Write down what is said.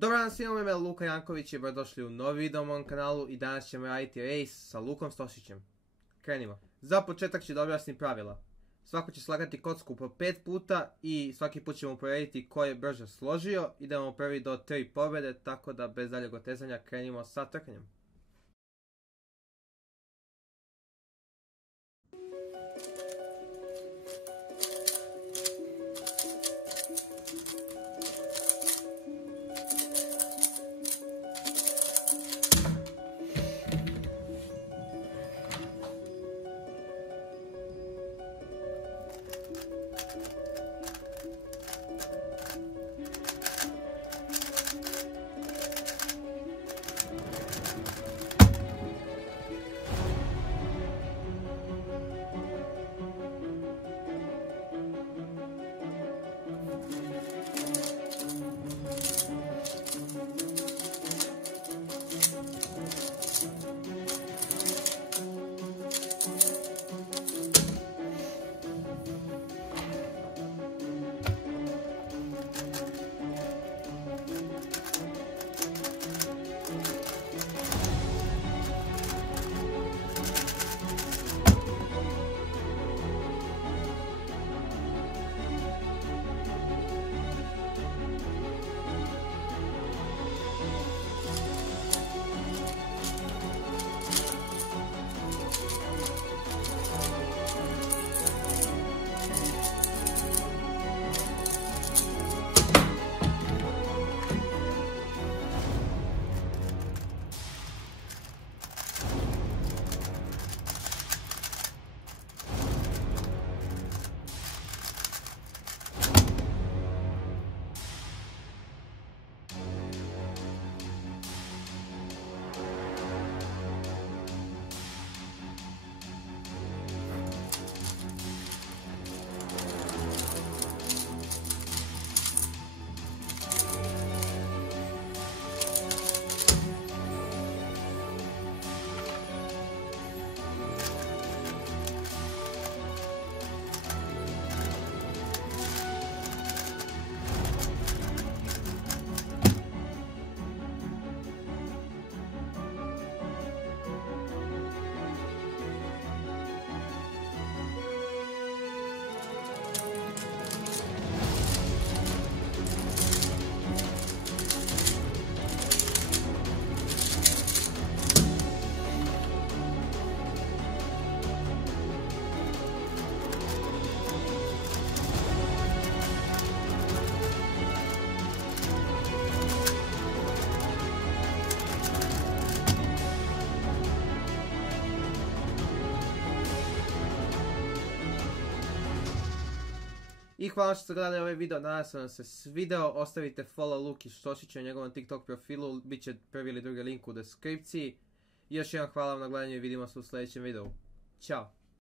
Dobar dan svima, ime je Luka Janković i dobrodošli u novi video na mom kanalu i danas ćemo raditi race sa Lukom Stošićem. Krenimo. Za početak ću da objasnim pravila. Svako će slagati kocku po 5 puta i svaki put ćemo provjeriti ko je brže složio. Idemo prvi do 3 pobjede, tako da bez daljeg otezanja krenimo sa trkanjem. I hvala što ste gledali ovaj video, nadam se vam se svideo, ostavite follow Luki Stošiću na njegovom TikTok profilu, bit će prvi ili drugi link u deskripciji. I još jedan hvala vam na gledanju i vidimo se u sljedećem videu. Ćao!